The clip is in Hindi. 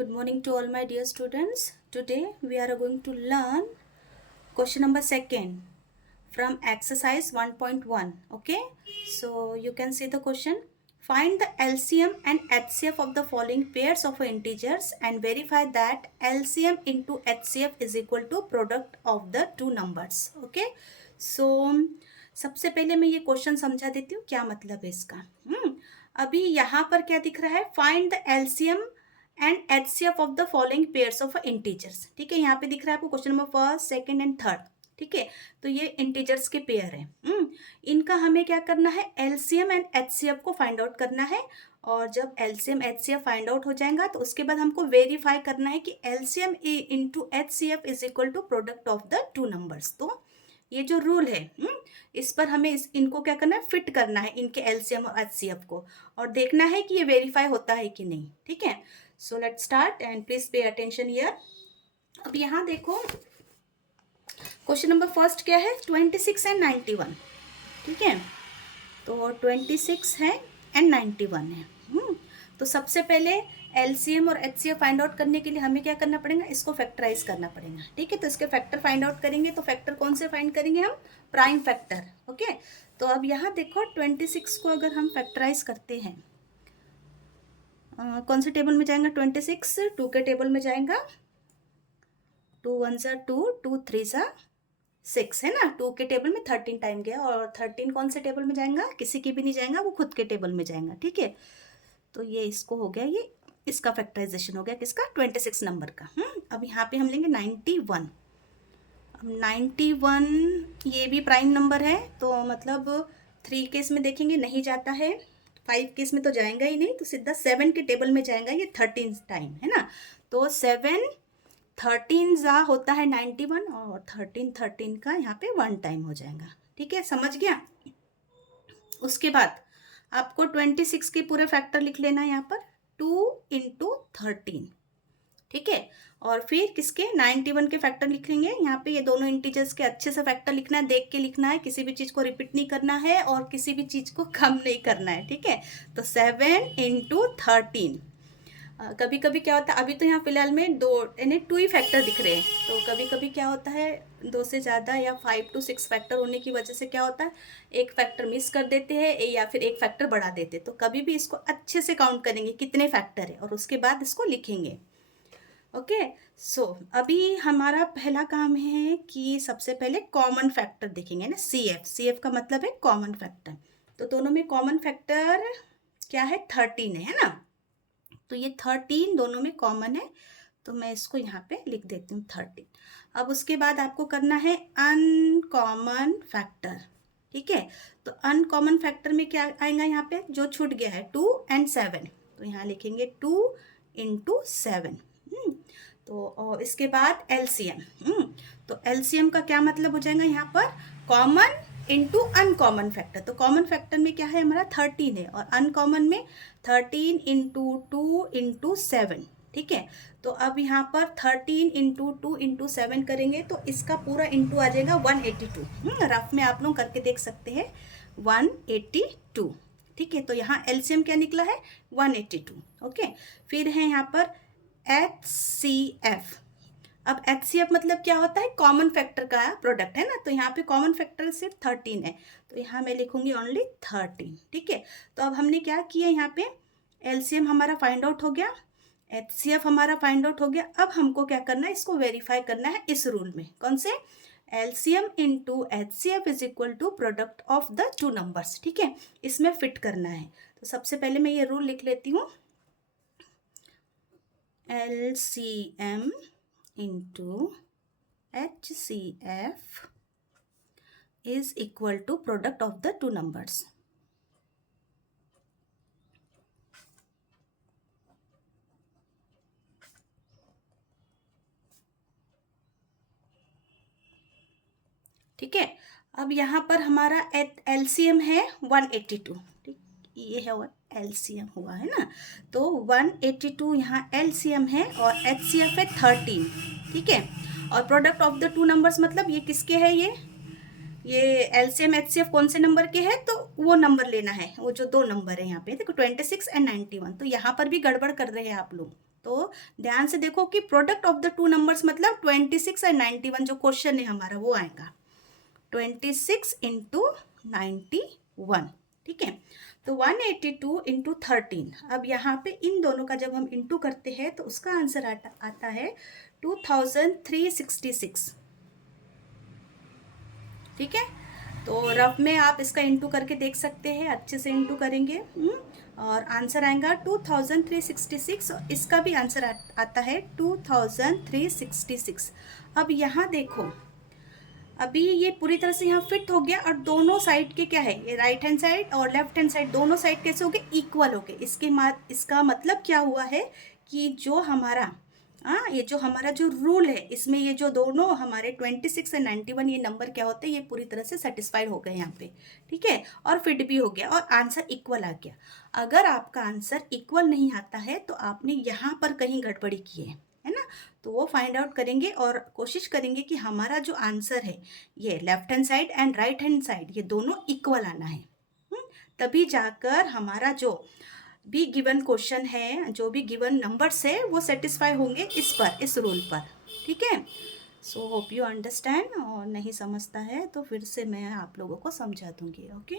Good morning to all my dear students. Today we are going to learn question number 2 from exercise 1.1. Okay, so you can see the question. Find the LCM and HCF of the following pairs of integers and verify that LCM into HCF is equal to product of the two numbers. Okay, so सबसे पहले मैं ये क्वेश्चन समझा देती हूँ क्या मतलब है इसका। अभी यहाँ पर क्या दिख रहा है, find the LCM and HCF of the following pairs of integers. ठीक है, यहाँ पे दिख रहा है आपको question number first, second and third. ठीक है, तो ये इंटीजर्स के पेयर हैं। इनका हमें क्या करना है, एलसीएम एंड एचसीएफ को फाइंड आउट करना है। और जब एलसीएम एचसीएफ फाइंड आउट हो जाएगा तो उसके बाद हमको वेरीफाई करना है कि LCM into HCF is equal to product of the two numbers. तो ये जो रूल है, इस पर हमें इनको क्या करना है, फिट करना है इनके एलसीएम और एचसीएफ को, और देखना है कि ये वेरीफाई होता है कि नहीं। ठीक है, so let's start and please pay attention here. अब यहाँ देखो क्वेश्चन नंबर फर्स्ट क्या है, 26 एंड 91। ठीक है, तो 26 है एंड 91 है। तो सबसे पहले एलसीएम और एचसीएफ फाइंड आउट करने के लिए हमें क्या करना पड़ेगा, इसको फैक्टराइज करना पड़ेगा। ठीक है, तो इसके फैक्टर फाइंड आउट करेंगे। तो फैक्टर कौन से फाइंड करेंगे हम, प्राइम फैक्टर। ओके, तो अब यहाँ देखो 26 को अगर हम फैक्टराइज करते हैं, कौन से टेबल में जाएगा, 26 2 के टेबल में जाएगा। 2 1 सा 2, 2 3 सा 6 है ना। 2 के टेबल में 13 टाइम गया, और 13 कौन से टेबल में जाएगा, किसी की भी नहीं जाएगा, वो खुद के टेबल में जाएगा। ठीक है, तो ये इसको हो गया, ये इसका फैक्टराइजेशन हो गया, किसका, 26 नंबर का। अब यहाँ पे हम लेंगे 91। अब 91 ये भी प्राइम नंबर है, तो मतलब 3 केस में देखेंगे नहीं जाता है, 5 केस में तो जाएगा ही नहीं, तो सीधा 7 के टेबल में जाएगा, ये 13 टाइम है ना। तो 7 13 जा होता है 91, और 13 का यहाँ पे 1 टाइम हो जाएगा। ठीक है, समझ गया। उसके बाद आपको 26 के पूरे फैक्टर लिख लेना है यहाँ पर, 2 इंटू 13। ठीक है, और फिर किसके, 91 के फैक्टर लिखेंगे। यहाँ पे ये दोनों इंटीजर्स के अच्छे से फैक्टर लिखना है, देख के लिखना है, किसी भी चीज़ को रिपीट नहीं करना है और किसी भी चीज़ को कम नहीं करना है। ठीक है, तो 7 इंटू 13। कभी कभी क्या होता है, अभी तो यहाँ फिलहाल में 2 ही फैक्टर दिख रहे हैं, तो कभी कभी क्या होता है 2 से ज़्यादा या 5 to 6 फैक्टर होने की वजह से क्या होता है, एक फैक्टर मिस कर देते हैं या फिर एक फैक्टर बढ़ा देते हैं। तो कभी भी इसको अच्छे से काउंट करेंगे कितने फैक्टर है, और उसके बाद इसको लिखेंगे। ओके, सो अभी हमारा पहला काम है कि सबसे पहले कॉमन फैक्टर देखेंगे ना, CF का मतलब है कॉमन फैक्टर। तो दोनों में कॉमन फैक्टर क्या है, 13 है ना। तो ये 13 दोनों में कॉमन है, तो मैं इसको यहाँ पे लिख देती हूँ 13। अब उसके बाद आपको करना है अनकॉमन फैक्टर। ठीक है, तो अनकॉमन फैक्टर में क्या आएगा, यहाँ पे जो छूट गया है 2 and 7, तो यहाँ लिखेंगे 2 into 7। तो और इसके बाद एलसीएम। तो एलसीएम का क्या मतलब हो जाएगा, यहाँ पर कॉमन इंटू अनकॉमन फैक्टर। तो कॉमन फैक्टर में क्या है हमारा 13 है, और अनकॉमन में 13 इंटू 2 इंटू 7। ठीक है, तो अब यहाँ पर 13 इंटू 2 इंटू 7 करेंगे तो इसका पूरा इंटू आ जाएगा 182। रफ में आप लोग करके देख सकते हैं, 182। ठीक है, तो यहाँ एलसीएम क्या निकला है, 182। ओके, फिर है यहाँ पर HCF। अब HCF मतलब क्या होता है, कॉमन फैक्टर का प्रोडक्ट है ना। तो यहाँ पे कॉमन फैक्टर सिर्फ 13 है, तो यहाँ मैं लिखूंगी ओनली 13। ठीक है, तो अब हमने क्या किया, यहाँ पे LCM हमारा फाइंड आउट हो गया, HCF हमारा फाइंड आउट हो गया। अब हमको क्या करना है, इसको वेरीफाई करना है इस रूल में। कौन से, LCM into HCF is equal to product of the two numbers. ठीक है, इसमें फिट करना है। तो सबसे पहले मैं ये रूल लिख लेती हूँ, LCM into HCF is equal to product of the two numbers. ठीक है, अब यहाँ पर हमारा LCM है 182। ठीक, ये है LCM हुआ है ना, तो 182 यहाँ LCM है और HCF है 13। ठीक है, और product of the two numbers मतलब ये किसके है, ये LCM HCF कौन से नंबर के है, तो वो नंबर लेना है, वो जो 2 नंबर है यहाँ पे देखो 26 and 91। तो यहाँ पर भी गड़बड़ कर रहे हैं आप लोग। तो ध्यान से देखो कि product of the two numbers मतलब 26 और 91 जो क्वेश्चन है हमारा वो आएगा 26 इंटू 91, ठीक है। तो 182 इंटू 13, अब यहाँ पे इन दोनों का जब हम इंटू करते हैं तो उसका आंसर आता है 2366, ठीक है। तो रफ में आप इसका इंटू करके देख सकते हैं, अच्छे से इंटू करेंगे और आंसर आएगा 2366, और इसका भी आंसर आता है 2366। अब यहाँ देखो, अभी ये पूरी तरह से यहाँ फिट हो गया और दोनों साइड के क्या है, ये राइट हैंड साइड और लेफ्ट हैंड साइड दोनों साइड कैसे हो गए, इक्वल हो गए। इसका मतलब क्या हुआ है कि जो हमारा ये जो हमारा जो रूल है इसमें ये जो दोनों हमारे 26 और 91 ये नंबर क्या होते हैं, ये पूरी तरह से सेटिस्फाइड हो गए यहाँ पे, ठीक है। और फिट भी हो गया और आंसर इक्वल आ गया। अगर आपका आंसर इक्वल नहीं आता है तो आपने यहाँ पर कहीं गड़बड़ी की है ना। तो वो फाइंड आउट करेंगे और कोशिश करेंगे कि हमारा जो आंसर है ये left hand side and right hand side ये दोनों इक्वल आना है। तभी जाकर हमारा जो भी गिवन क्वेश्चन है, जो भी गिवन नंबर्स है वो सेटिस्फाई होंगे इस रूल पर, ठीक है। सो होप यू अंडरस्टैंड, और नहीं समझता है तो फिर से मैं आप लोगों को समझा दूंगी, ओके।